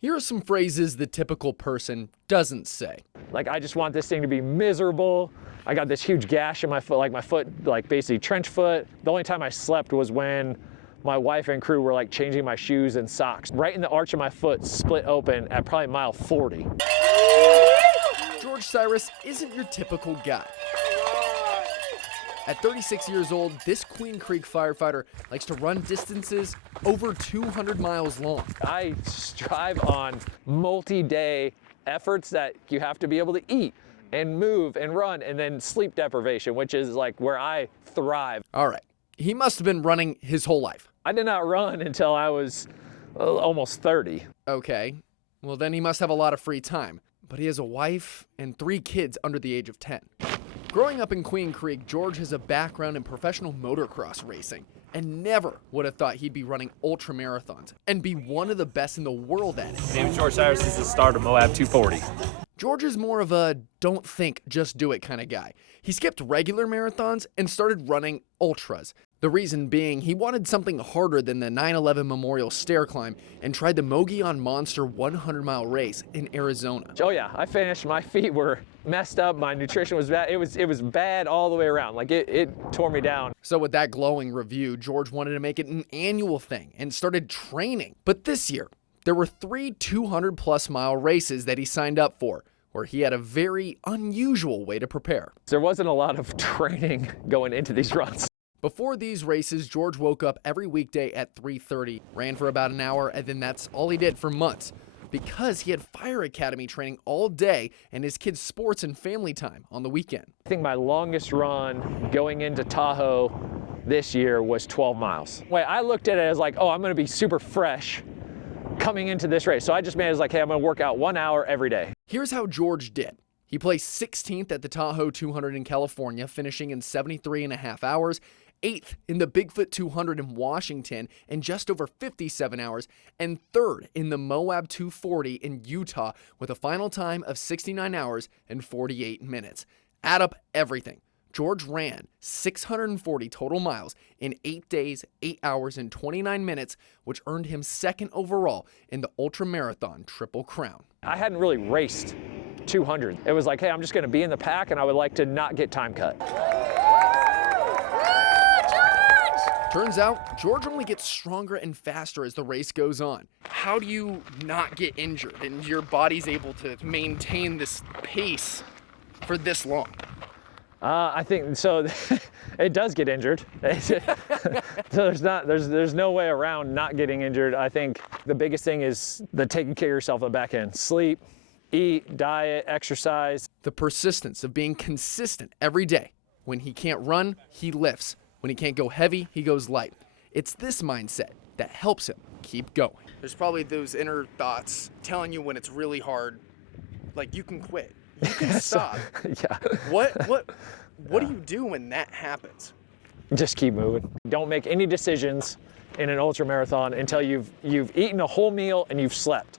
Here are some phrases the typical person doesn't say. Like, I just want this thing to be miserable. I got this huge gash in my foot, like my foot, like basically trench foot. The only time I slept was when my wife and crew were like changing my shoes and socks. Right in the arch of my foot, split open at probably mile 40. George Cyrus isn't your typical guy. At 36 years old, this Queen Creek firefighter likes to run distances over 200 miles long. I strive on multi-day efforts that you have to be able to eat and move and run, and then sleep deprivation, which is like where I thrive. All right, he must have been running his whole life. I did not run until I was almost 30. Okay, well then he must have a lot of free time. But he has a wife and 3 kids under the age of 10. Growing up in Queen Creek, George has a background in professional motocross racing and never would have thought he'd be running ultramarathons and be one of the best in the world at it. My name is George Cyrus. This is the start of Moab 240. George is more of a don't think, just do it kind of guy. He skipped regular marathons and started running ultras. The reason being, he wanted something harder than the 9/11 Memorial Stair Climb and tried the Mogollon Monster 100-mile race in Arizona. Oh yeah, I finished. My feet were messed up. My nutrition was bad. It was bad all the way around. Like it tore me down. So with that glowing review, George wanted to make it an annual thing and started training. But this year, there were 3 200-plus mile races that he signed up for, where he had a very unusual way to prepare. There wasn't a lot of training going into these runs. Before these races, George woke up every weekday at 3:30, ran for about an hour, and then that's all he did for months, because he had fire academy training all day and his kids' sports and family time on the weekend. I think my longest run going into Tahoe this year was 12 miles. Wait, I looked at it as like, oh, I'm gonna be super fresh coming into this race. So I just made it as like, hey, I'm gonna work out 1 hour every day. Here's how George did. He placed 16th at the Tahoe 200 in California, finishing in 73.5 hours, 8th in the Bigfoot 200 in Washington in just over 57 hours, and 3rd in the Moab 240 in Utah with a final time of 69 hours and 48 minutes. Add up everything. George ran 640 total miles in 8 days, 8 hours, and 29 minutes, which earned him 2nd overall in the Ultramarathon Triple Crown. I hadn't really raced 200. It was like, hey, I'm just gonna be in the pack and I would like to not get time cut. Turns out, George only gets stronger and faster as the race goes on. How do you not get injured and your body's able to maintain this pace for this long? I think so. It does get injured. So there's no way around not getting injured. I think the biggest thing is the taking care of yourself on the back end. Sleep, eat, diet, exercise. The persistence of being consistent every day. When he can't run, he lifts. When he can't go heavy, he goes light. It's this mindset that helps him keep going. There's probably those inner thoughts telling you when it's really hard, like you can quit, you can stop. Yeah. What do you do when that happens? Just keep moving. Don't make any decisions in an ultramarathon until you've eaten a whole meal and you've slept.